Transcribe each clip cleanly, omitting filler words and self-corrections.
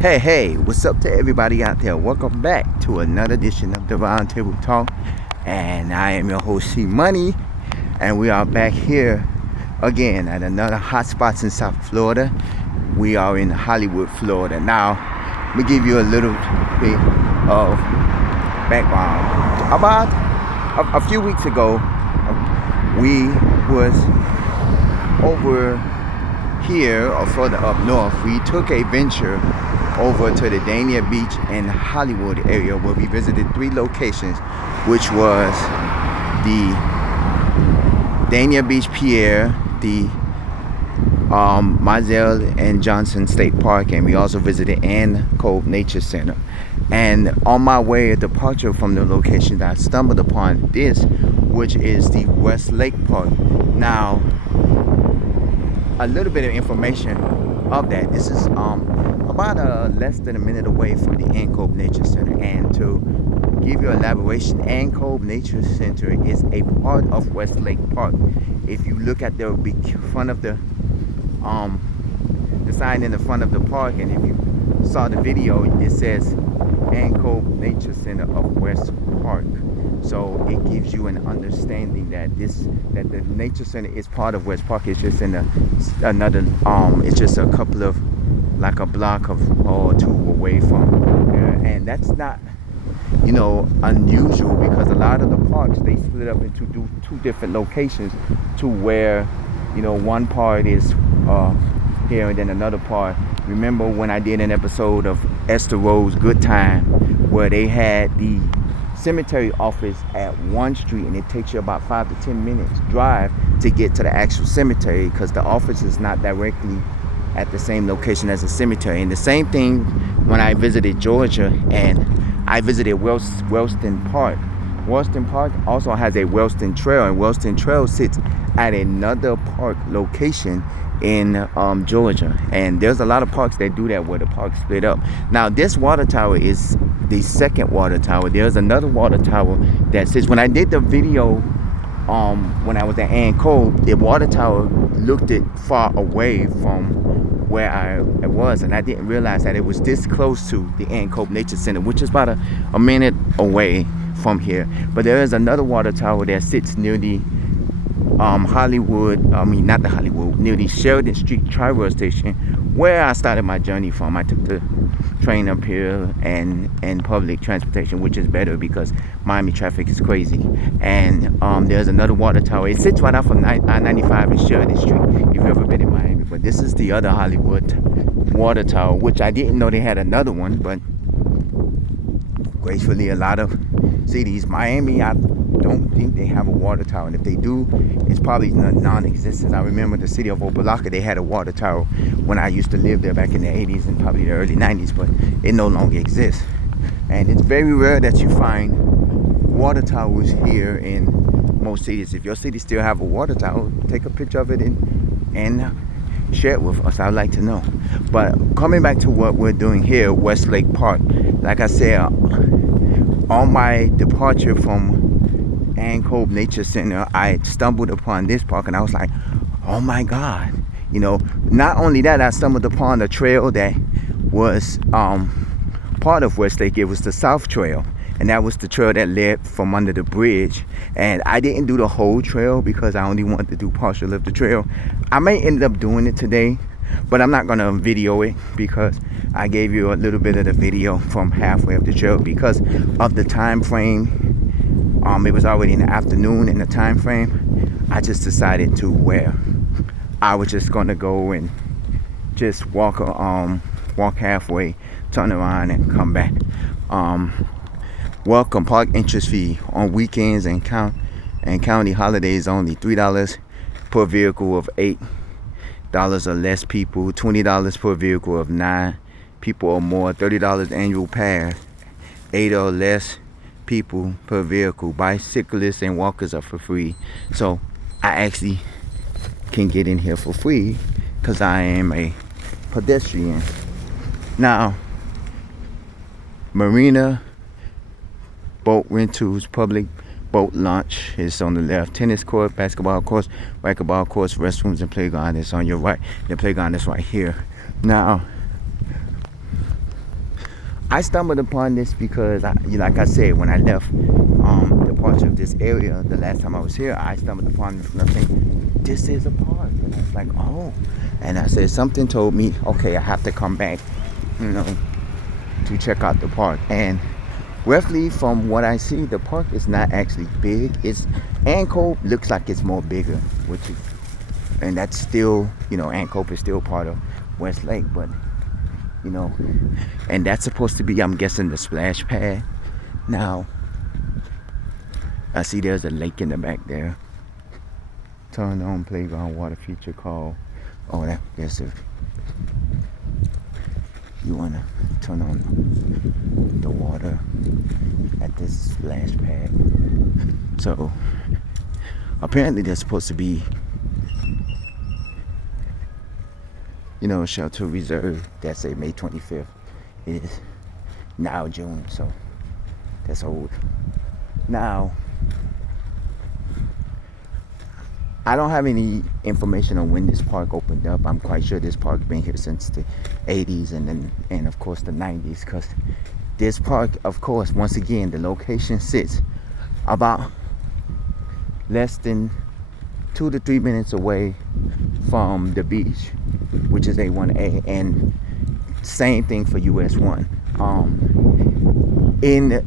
Hey, what's up to everybody out there? Welcome back to another edition of the Roundtable Talk. And I am your host, C Money. And we are back here again at another Hotspots in South Florida. We are in Hollywood, Florida. Now, let me give you a little bit of background. About a few weeks ago, we was over here or further up north. We took a venture over to the Dania Beach and Hollywood area where we visited 3 locations, which was the Dania Beach Pier, the Mizell and Johnson State Park, and we also visited Ann Cove Nature Center. And on my way of departure from the locations, I stumbled upon this, which is the West Lake Park. Now, a little bit of information of that. This is about less than a minute away from the Ann Cove Nature Center. And to give you elaboration, Ann Cove Nature Center is a part of West Lake Park. If you look at the front of the sign in the front of the park, and if you saw the video, it says Ann Cove Nature Center of West Park. So it gives you an understanding that the nature center is part of West Park. It's just in another it's just a couple of, like a block of or 2 away from there. And that's not unusual, because a lot of the parks, they split up into 2 different locations, to where one part is here and then another part. Remember when I did an episode of Esther Rose Good Time, where they had the cemetery office at one street, and it takes you about 5 to 10 minutes drive to get to the actual cemetery, because the office is not directly at the same location as the cemetery. And the same thing when I visited Georgia, and I visited Wellston Park. Wellston Park also has a Wellston Trail, and Wellston Trail sits at another park location in Georgia. And there's a lot of parks that do that, where the parks split up. Now, this water tower is the second water tower. There's another water tower that sits. When I did the video when I was at Ann Cove, the water tower looked it far away from where I was, and I didn't realize that it was this close to the Ann Cove Nature Center, which is about a minute away from here. But there is another water tower that sits near the near the Sheridan Street Tri-Rail Station, where I started my journey from. I took the train up here and public transportation, which is better because Miami traffic is crazy. And there's another water tower. It sits right off of I-95 and Sheridan Street, if you've ever been in Miami. But this is the other Hollywood water tower, which I didn't know they had another one, but gracefully, a lot of cities, Miami, I don't think they have a water tower, and if they do, it's probably non-existent. I remember the city of Opa-locka, they had a water tower when I used to live there back in the 80s and probably the early 90s, but it no longer exists. And it's very rare that you find water towers here in most cities. If your city still have a water tower, take a picture of it and share it with us. I'd like to know. But coming back to what we're doing here, West Lake Park, like I said, on my departure from Ann Cove Nature Center, I stumbled upon this park, and I was like, oh my God. Not only that, I stumbled upon a trail that was part of West Lake. It was the South Trail, and that was the trail that led from under the bridge. And I didn't do the whole trail because I only wanted to do partial of the trail. I may end up doing it today, but I'm not going to video it, because I gave you a little bit of the video from halfway up the trail because of the time frame. It was already in the afternoon in the time frame. I just decided to where I was just going to go and just walk halfway, turn around, and come back. Welcome park entrance fee on weekends and county holidays only $3 per vehicle of $8 or less people, $20 per vehicle of 9 people or more, $30 annual pass, 8 or less people per vehicle. Bicyclists and walkers are for free. So I actually can get in here for free because I am a pedestrian. Now, marina, boat rentals, public boat launch is on the left. Tennis court, basketball courts, racquetball courts, restrooms, and playground is on your right. The playground is right here. Now, I stumbled upon this because, like I said, when I left the parts of this area the last time I was here, I stumbled upon this and I think, this is a park. And I was like, oh. And I said, something told me, okay, I have to come back, you know, to check out the park. And roughly from what I see, the park is not actually big. Ancove looks like it's more bigger, which is, and that's still, Ancove is still part of Westlake, but and that's supposed to be, I'm guessing, the splash pad. Now, I see there's a lake in the back there. Turn on playground water feature called, there's a, you wanna turn on the water at this splash pad. So, apparently there's supposed to be, a shelter reserve that say May 25th. It is now June, so that's old. Now, I don't have any information on when this park opened up. I'm quite sure this park's been here since the 80s and of course the 90s, because this park, of course, once again, the location sits about less than 2 to 3 minutes away from the beach, which is A1A, and same thing for US 1. In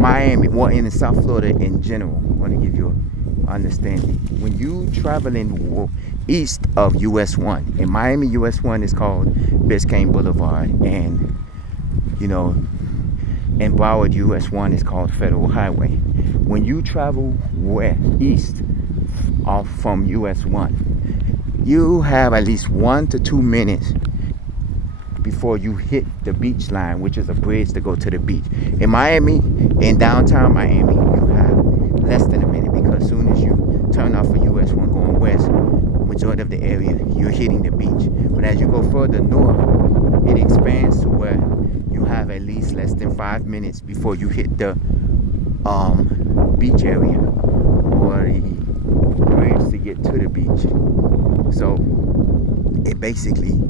Miami, in South Florida in general, I want to give you an understanding. When you traveling east of US 1, in Miami, US 1 is called Biscayne Boulevard, and in Broward, US 1 is called Federal Highway. When you travel east off from US 1, you have at least 1 to 2 minutes before you hit the beach line, which is a bridge to go to the beach. In Miami, in downtown Miami, you have less than a minute, because as soon as you turn off of US 1 going west, majority of the area, you're hitting the beach. But as you go further north, it expands to where you have at least less than 5 minutes before you hit the beach area or the bridge to get to the beach. So it basically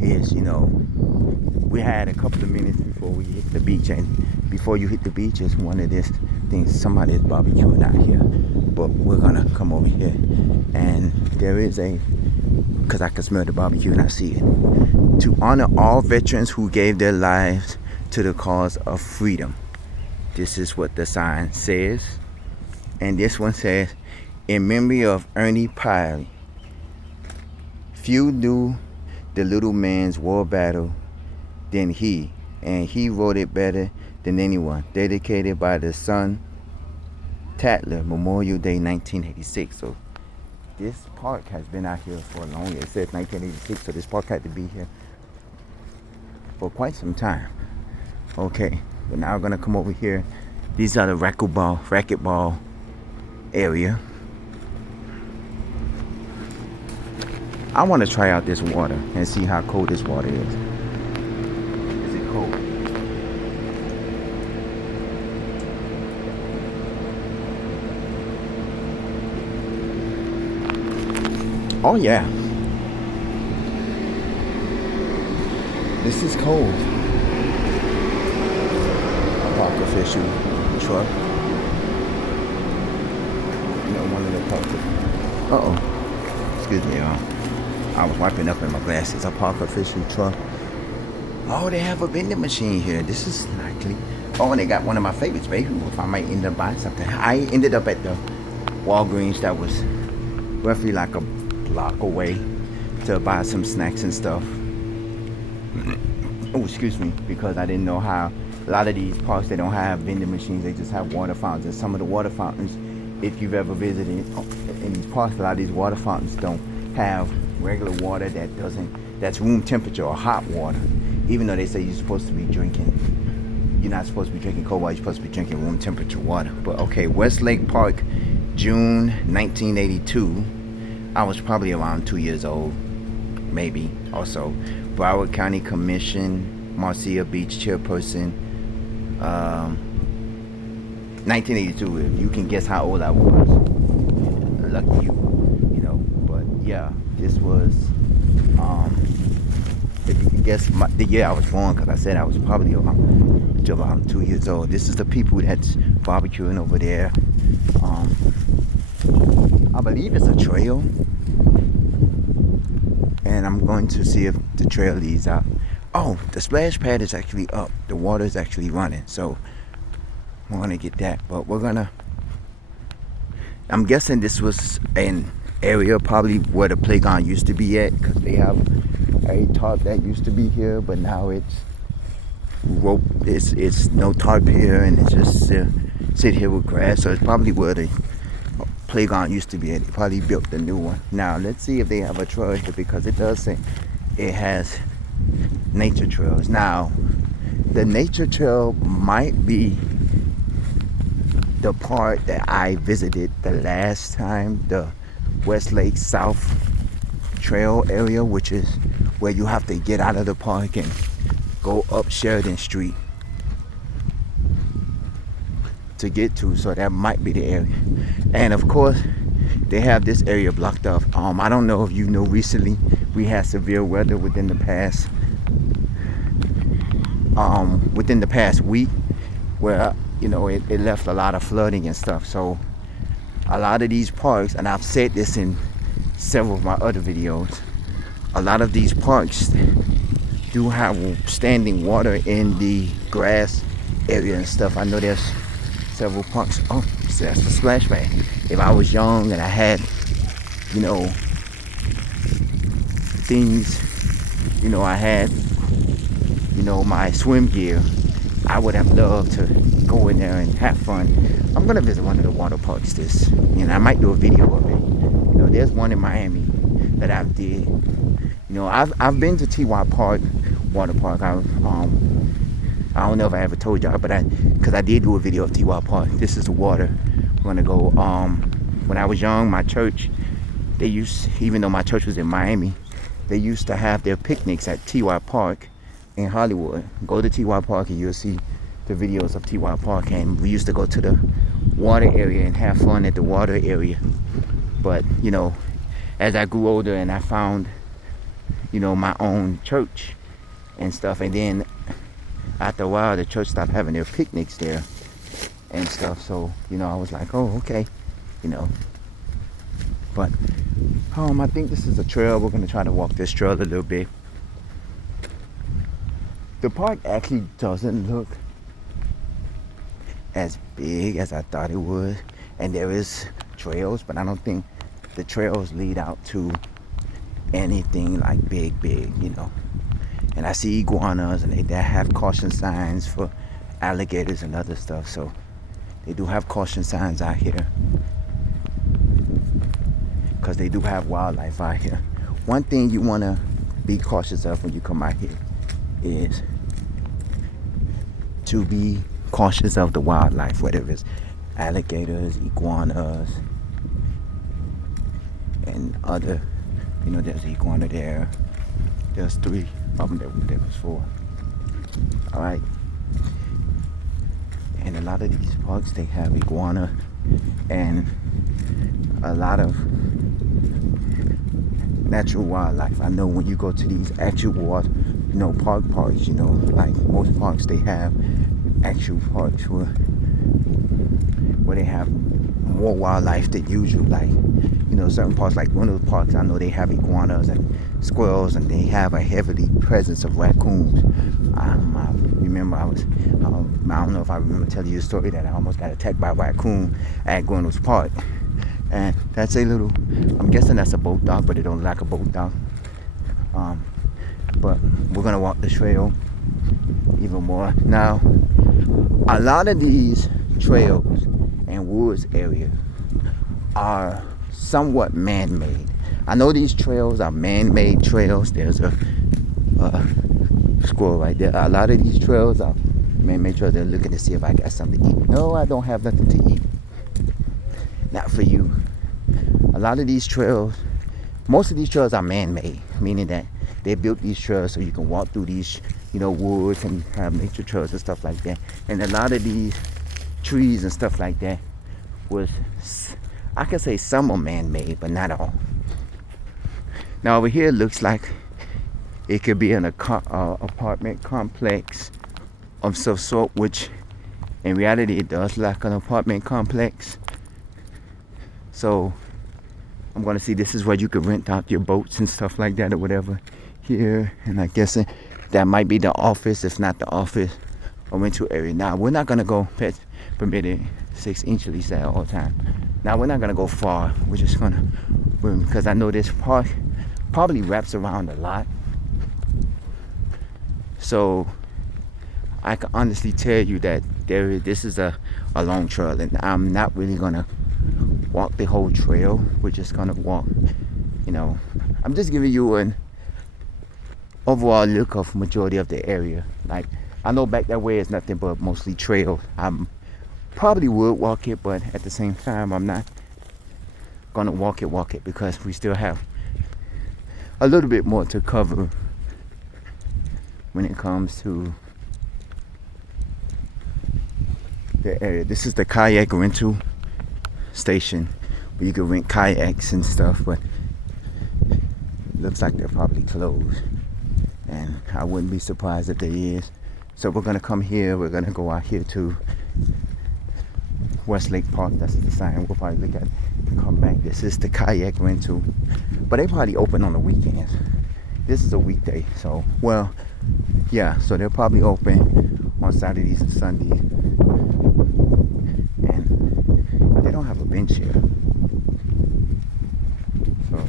is, we had a couple of minutes before we hit the beach, and before you hit the beach is one of these things. Somebody's barbecuing out here, but we're gonna come over here, and there is because I can smell the barbecue and I see it. To honor all veterans who gave their lives to the cause of freedom. This is what the sign says, and this one says, in memory of Ernie Piley. Few knew the little man's war battle than he, and he wrote it better than anyone. Dedicated by the son, Tatler, Memorial Day 1986. So this park has been out here for long. It says 1986, so this park had to be here for quite some time. Okay, but now we're gonna come over here. These are the racquetball area. I want to try out this water and see how cold this water is. Is it cold? Oh yeah. This is cold. A park official truck. One of the park. Uh-oh. Excuse me, y'all. I was wiping up in my glasses. A park official truck. Oh, they have a vending machine here. This is likely. Oh, and they got one of my favorites, baby. If I might end up buying something. I ended up at the Walgreens that was roughly like a block away to buy some snacks and stuff. Oh, excuse me, because I didn't know how a lot of these parks, they don't have vending machines. They just have water fountains. And some of the water fountains, if you've ever visited in these parks, a lot of these water fountains don't have regular water that's room temperature or hot water. Even though they say you're not supposed to be drinking cold water, you're supposed to be drinking room temperature water. But okay, Westlake Park, June 1982. I was probably around 2 years old, maybe, or so. Broward County Commission, Marcia Beach chairperson, 1982. If you can guess how old I was, lucky you, But yeah, this was, if you can guess the year I was born, because I said I was probably around 2 years old. This is the people that's barbecuing over there. I believe it's a trail, and I'm going to see if the trail leads out. Oh, the splash pad is actually up. The water is actually running, so we're gonna get that. But I'm guessing this was an area probably where the playground used to be at, because they have a tarp that used to be here, but now it's rope. It's no tarp here, and it's just sit here with grass. So it's probably where the playground used to be at. They probably built the new one. Now let's see if they have a trail here, because it does say it has nature trails. Now the nature trail might be the part that I visited the last time, the Westlake South Trail area, which is where you have to get out of the park and go up Sheridan Street to get to. So that might be the area. And of course, they have this area blocked off. I don't know if you know, recently we had severe weather within the past week, where it left a lot of flooding and stuff. So a lot of these parks, and I've said this in several of my other videos, a lot of these parks do have standing water in the grass area and stuff. I know there's several parks. Oh, so that's the splash pad. If I was young and I had, things, I had, my swim gear, I would have loved to go in there and have fun. I'm gonna visit one of the water parks I might do a video of it. There's one in Miami that I've did. I've been to TY Park, water park. I don't know if I ever told y'all, but because I did do a video of TY Park. This is the water. I'm gonna go. When I was young, my church, even though my church was in Miami, they used to have their picnics at TY Park in Hollywood. Go to TY Park and you'll see the videos of TY Park. And we used to go to the water area and have fun at the water area. But as I grew older and I found my own church and stuff, and then after a while the church stopped having their picnics there and stuff. So I was like, oh, okay, but I think this is a trail. We're gonna try to walk this trail a little bit. The park actually doesn't look as big as I thought it would, and there is trails, but I don't think the trails lead out to anything like big, and I see iguanas, and they have caution signs for alligators and other stuff. So they do have caution signs out here, because they do have wildlife out here. One thing you want to be cautious of when you come out here is to be cautious of the wildlife, whether it's alligators, iguanas, and other, there's an iguana there. There's 3 of them there was 4. All right. And a lot of these parks, they have iguana and a lot of natural wildlife. I know when you go to these actual parks, like most parks, they have actual parks where they have more wildlife than usual. Like, certain parks, like one of the parks, I know they have iguanas and squirrels, and they have a heavy presence of raccoons. I remember I don't know if I remember telling you a story that I almost got attacked by a raccoon at Gwinnell's Park. And that's I'm guessing that's a boat dog, but it don't look like a boat dog. But we're gonna walk the trail even more. Now, a lot of these trails and woods areas are somewhat man-made. I know these trails are man-made trails. There's a squirrel right there. A lot of these trails are man-made trails. They're looking to see if I got something to eat. No, I don't have nothing to eat. Not for you. A lot of these trails, most of these trails are man-made, meaning that they built these trails so you can walk through these, woods and have nature trails and stuff like that. And a lot of these trees and stuff like that I can say some are man-made, but not all. Now over here it looks like It could be an apartment complex of some sort, which in reality it does like an apartment complex. So I'm gonna see, this is where you could rent out your boats and stuff like that or whatever here. And I guess that might be the office, if not the office or rental area. Now we're not gonna go pets permitted 6 inch at least at all time. Now we're not gonna go far. We're just gonna, because I know this park probably wraps around a lot. So I can honestly tell you that this is a long trail, and I'm not really gonna walk the whole trail. We're just gonna walk, you know, I'm just giving you an overall look of majority of the area. Like, I know back that way is nothing but mostly trail. I'm probably would walk it, but at the same time I'm not gonna walk it because we still have a little bit more to cover when it comes to the area. This is the kayak rental station where you can rent kayaks and stuff, but it looks like they're probably closed, and I wouldn't be surprised if they is. So we're gonna come here, we're gonna go out here to Westlake Park. That's the sign. We'll probably look at it and come back. This is the kayak rental, but they probably open on the weekends. This is a weekday, so, well, yeah, so they're probably open on Saturdays and Sundays. And they don't have a bench here. So,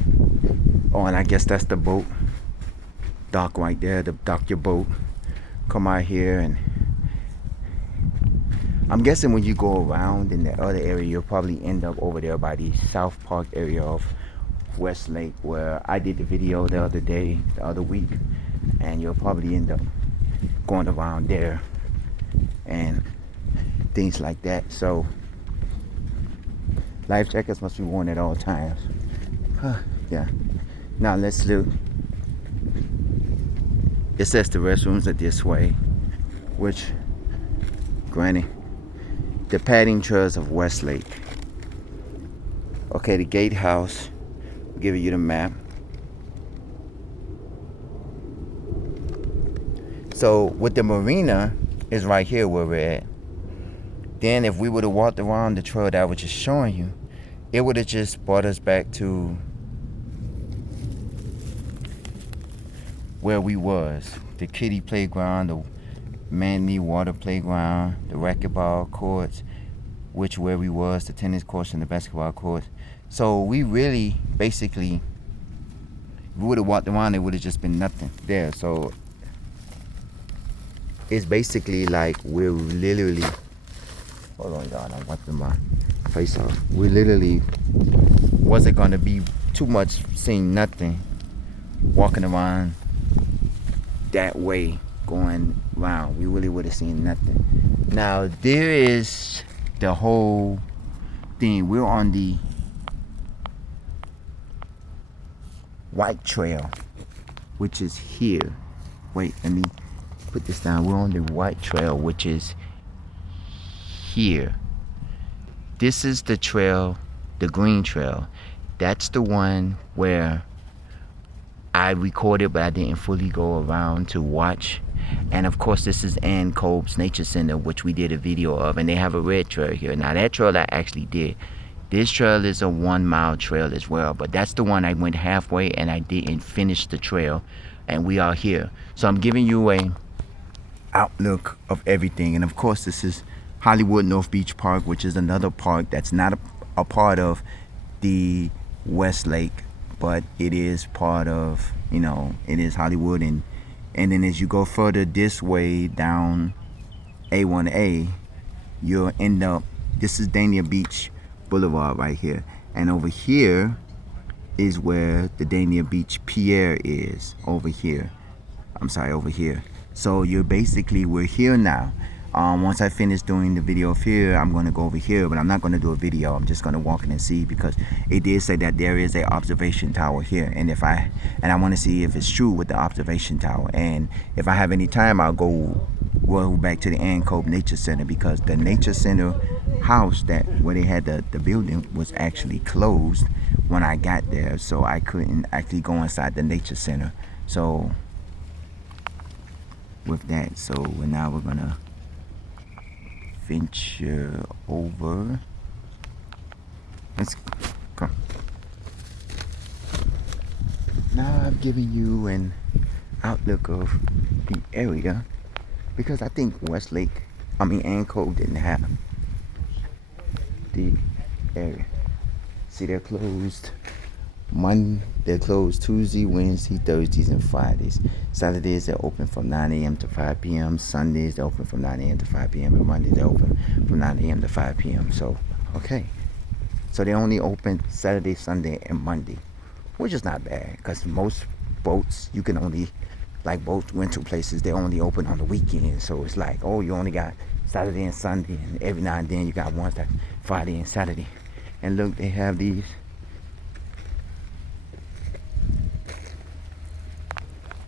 oh, and I guess that's the boat dock right there, to dock your boat. Come out here, and I'm guessing when you go around in the other area, you'll probably end up over there by the South Park area of Westlake, where I did the video the other week, and you'll probably end up going around there and things like that. So life jackets must be worn at all times. Yeah. Now let's look. It says the restrooms are this way, which, granted, the padding trails of Westlake. Okay, the gatehouse. I'll give you the map. So with the marina is right here where we're at. Then if we would have walked around the trail that I was just showing you, it would have just brought us back to where we was. The kiddie playground, the man-made water playground, the racquetball courts, which where we was, the tennis courts and the basketball courts. So we really, basically, if we would have walked around, it would have just been nothing there. So it's basically like we're literally, hold on y'all, I'm wiping my face off. We literally wasn't gonna be too much seeing nothing, walking around that way, going around. We really would have seen nothing. Now there is the whole thing. We're on the White Trail, which is here. Wait, let me put this down. We're on the White Trail, which is here. This is the trail, the green trail. That's the one where I recorded, but I didn't fully go around to watch. And of course, this is Ann Cope's Nature Center, which we did a video of, and they have a red trail here. Now that trail I actually did. This trail is a 1 mile trail as well, but that's the one I went halfway and I didn't finish the trail, and we are here. So I'm giving you a outlook of everything. And of course, this is Hollywood North Beach Park, which is another park that's not a part of the Westlake, but it is part of, you know, it is Hollywood. And then as you go further this way down A1A, you'll end up, this is Dania Beach Boulevard right here, and over here is where the Dania Beach Pier is, over here. I'm sorry, over here. So you're basically, we're here now. Once I finish doing the video of here, I'm going to go over here, but I'm not going to do a video. I'm just going to walk in and see, because it did say that there is a observation tower here, and I want to see if it's true with the observation tower. And if I have any time, I'll go back to the Ann Cope Nature Center, because the Nature Center house where they had the building was actually closed. when I got there, so I couldn't actually go inside the nature center. So with that. So now we're gonna venture over. Let's come. Now I've given you an outlook of the area because I think Westlake, and Cove didn't have the area. See, they're closed they're closed Tuesday, Wednesday, Thursdays, and Fridays. Saturdays they're open from 9 a.m. to 5 p.m. Sundays they're open from 9 a.m. to 5 p.m. and Mondays they're open from 9 a.m. to 5 p.m. So, okay. So they only open Saturday, Sunday, and Monday, which is not bad because most boats, you can only, like boat rental places, they only open on the weekend. So it's like, oh, you only got Saturday and Sunday, and every now and then you got ones that Friday and Saturday. And look, they have these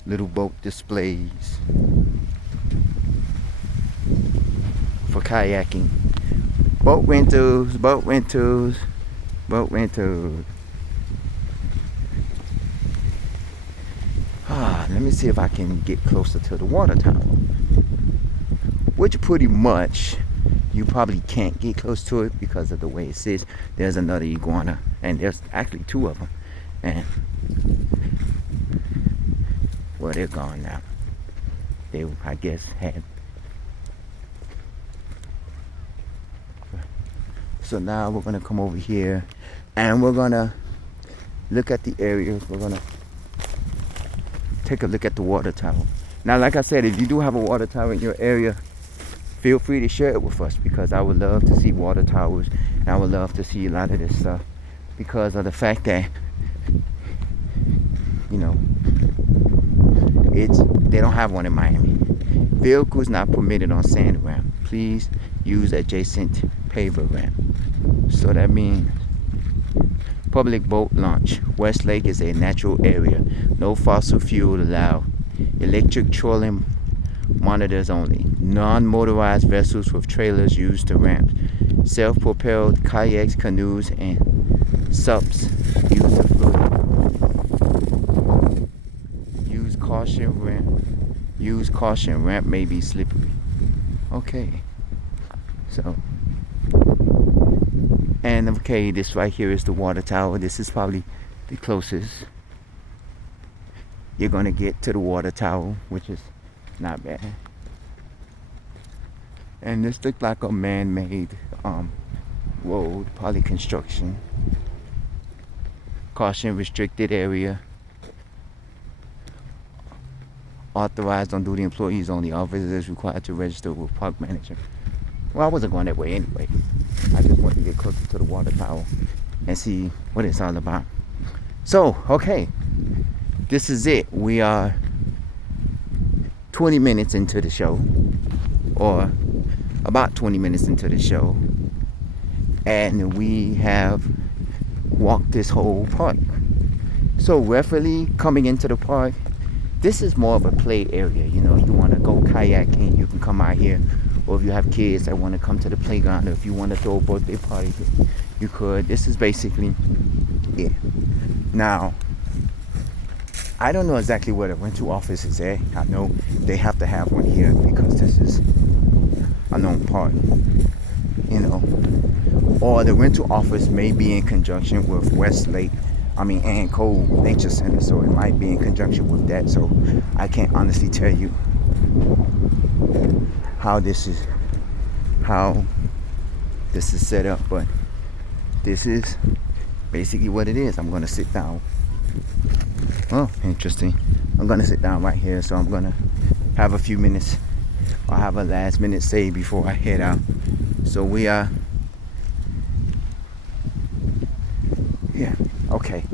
little boat displays for kayaking. Boat rentals, boat rentals, boat rentals. Let me see if I can get closer to the water tower, which pretty much you probably can't get close to it because of the way it sits. There's another iguana, and there's actually two of them, and well, they're gone now. They, I guess, had. So now we're gonna come over here, and we're gonna look at the areas. We're gonna take a look at the water tower. Now, like I said, if you do have a water tower in your area, feel free to share it with us because I would love to see water towers, and I would love to see a lot of this stuff because of the fact that, you know, they don't have one in Miami. Vehicles not permitted on sand ramp. Please use adjacent paver ramp. So that means public boat launch. Westlake is a natural area. No fossil fuel allowed. Electric trolling monitors only. Non-motorized vessels with trailers used to ramps. Self-propelled kayaks, canoes, and SUPs use the float. Use caution ramp. Use caution. Ramp may be slippery. Okay. So. And okay, this right here is the water tower. This is probably the closest you're gonna get to the water tower, which is not bad. And this looks like a man-made road, probably construction. Caution, restricted area. Authorized on-duty employees only. All visitors required to register with park manager. Well, I wasn't going that way anyway. I just wanted to get closer to the water tower and see what it's all about. So, okay. This is it. We are 20 minutes into the show. Or about 20 minutes into the show. And we have walked this whole park. So, roughly coming into the park, this is more of a play area. You know, you want to go kayaking, you can come out here. Or if you have kids that want to come to the playground, or if you want to throw a birthday party, you could. This is basically it. Now, I don't know exactly where the rental office is at. I know they have to have one here because this is a known park, you know. Or the rental office may be in conjunction with Westlake, and Cove Nature Center, so it might be in conjunction with that. So I can't honestly tell you how this is set up, but this is basically what it is. I'm gonna sit down. Oh, interesting. I'm gonna sit down right here, so I'm gonna have a few minutes. I'll have a last minute say before I head out. So we are yeah, okay.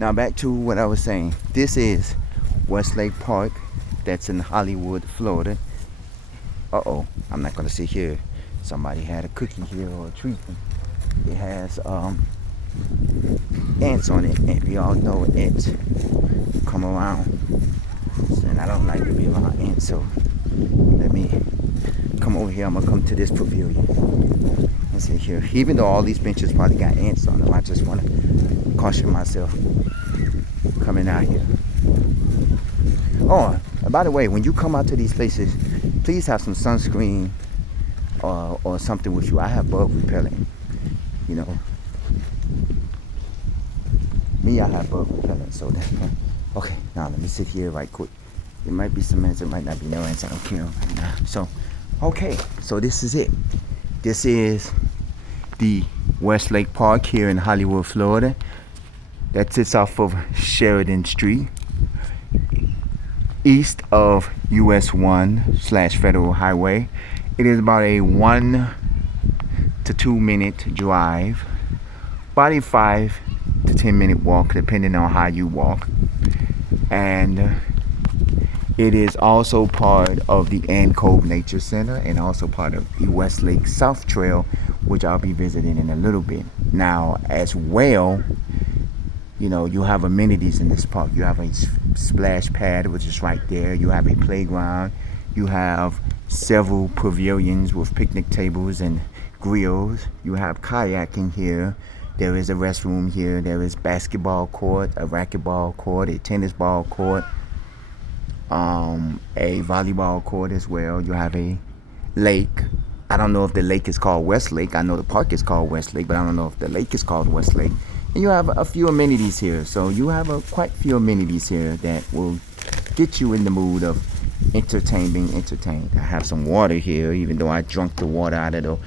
Now back to what I was saying. This is Westlake Park. That's in Hollywood, Florida. Uh-oh, I'm not gonna sit here. Somebody had a cookie here or a treat. It has ants on it, and we all know ants come around. And I don't like to be around ants, so let me come over here. I'm gonna come to this pavilion and sit here. Even though all these benches probably got ants on them, I just wanna caution myself coming out here. Oh, And by the way, when you come out to these places, please have some sunscreen or something with you. I have bug repellent. You know, me, I have bug repellent. So that. Okay, now let me sit here right quick. It might be some ants, it might not be no ants. I don't care right now. So, okay, so this is it. This is the Westlake Park here in Hollywood, Florida. That sits off of Sheridan Street, east of US 1/Federal Highway. It is about a 1 to 2 minute drive, about a 5 to 10 minute walk, depending on how you walk. And it is also part of the Ann Cove Nature Center and also part of the Westlake South Trail, which I'll be visiting in a little bit. Now, as well, you know, you have amenities in this park. You have a splash pad, which is right there. You have a playground. You have several pavilions with picnic tables and grills. You have kayaking here. There is a restroom here. There is basketball court, a racquetball court, a tennis ball court, a volleyball court as well. You have a lake. I don't know if the lake is called Westlake. I know the park is called Westlake, but I don't know if the lake is called Westlake. And you have a few amenities here. So you have quite a few amenities here that will get you in the mood of being entertained. I have some water here, even though I drunk the water out of the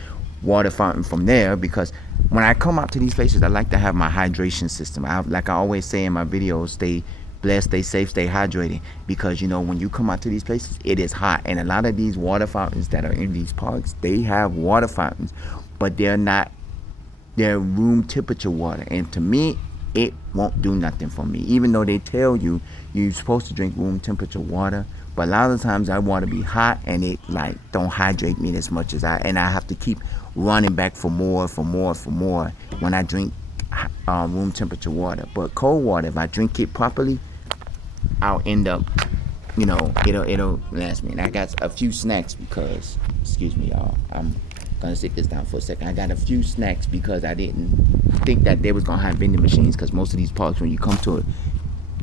water fountain from there, because when I come out to these places, I like to have my hydration system. Like I always say in my videos, stay blessed, stay safe, stay hydrated, because you know when you come out to these places, it is hot, and a lot of these water fountains that are in these parks, they have water fountains, but they're room temperature water, and to me it won't do nothing for me, even though they tell you you're supposed to drink room temperature water. But a lot of times I want to be hot, and it like don't hydrate me as much as I have to keep running back for more when I drink room temperature water. But cold water, if I drink it properly, I'll end up, you know, it'll last me. And I got a few snacks because, excuse me, y'all, I'm gonna sit this down for a second. I got a few snacks because I didn't think that they was gonna have vending machines, because most of these parks, when you come to it,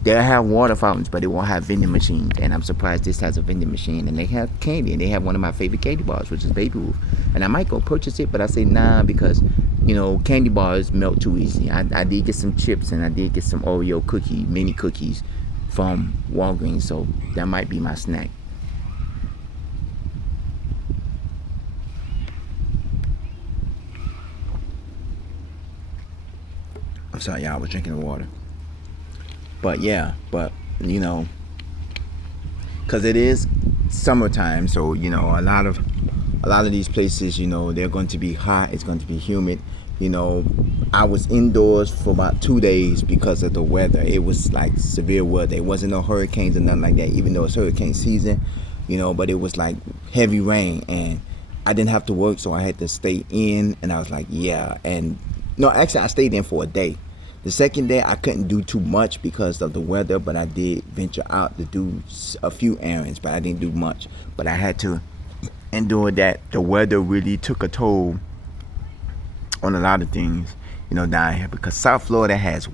they'll have water fountains, but they won't have vending machines. And I'm surprised this has a vending machine. And they have candy, and they have one of my favorite candy bars, which is Baby Ruth. And I might go purchase it, but I say nah, because you know candy bars melt too easy. I did get some chips, and I did get some Oreo mini cookies from Walgreens, so that might be my snack. I'm sorry, y'all, I was drinking the water. But yeah, you know, because it is summertime, so you know a lot of these places, you know, they're going to be hot. It's going to be humid. You know, I was indoors for about 2 days because of the weather. It was like severe weather. It wasn't no hurricanes or nothing like that, even though it's hurricane season, you know, but it was like heavy rain, and I didn't have to work, so I had to stay in. And I was like, yeah. And no, actually I stayed in for a day. The second day I couldn't do too much because of the weather, but I did venture out to do a few errands, but I didn't do much. But I had to endure that. The weather really took a toll on a lot of things, you know, down here, because South Florida has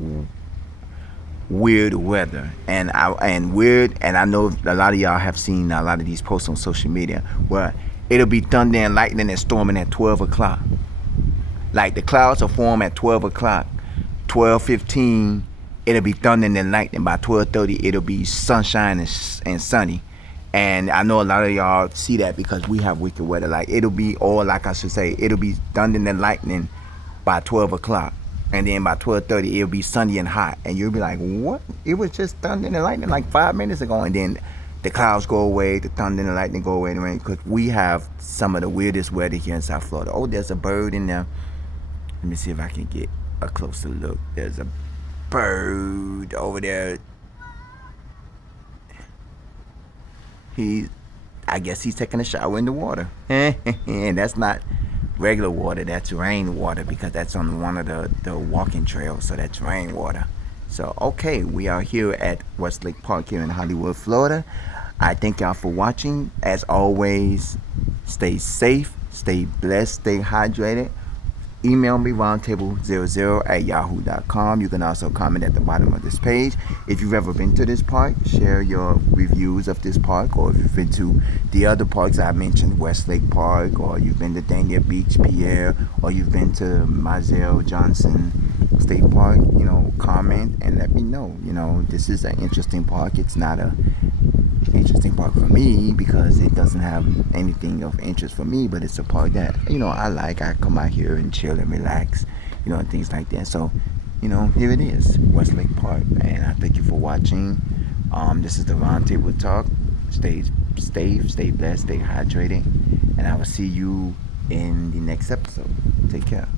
weird weather, and I know a lot of y'all have seen a lot of these posts on social media where it'll be thunder and lightning and storming at 12 o'clock. Like the clouds will form at 12 o'clock, 12:15, it'll be thundering and lightning. By 12:30, it'll be sunshine and sunny. And I know a lot of y'all see that because we have wicked weather. Like it'll be thundering and lightning by 12 o'clock. And then by 12:30, it'll be sunny and hot. And you'll be like, what? It was just thundering and lightning like 5 minutes ago. And then the clouds go away, the thunder and the lightning go away, and rain. Because we have some of the weirdest weather here in South Florida. Oh, there's a bird in there. Let me see if I can get a closer look. There's a bird over there. I guess he's taking a shower in the water. And that's not regular water, that's rain water, because that's on one of the walking trails, so that's rain water. So okay, we are here at Westlake Park here in Hollywood, Florida. I thank y'all for watching. As always, stay safe, stay blessed, stay hydrated. email me roundtable00@yahoo.com. You can also comment at the bottom of this page. If you've ever been to this park, share your reviews of this park, or if you've been to the other parks I mentioned, Westlake Park, or you've been to Dania Beach, Pierre, or you've been to Mazel Johnson State Park, comment and let me know. This is an interesting park. It's not a interesting park for me because it doesn't have anything of interest for me, but it's a park that I like. I come out here and chill and relax, and things like that. So here it is, Westlake Park, and I thank you for watching. This is the Roundtable Talk. Stay safe, stay blessed, stay hydrated, and I will see you in the next episode. Take care.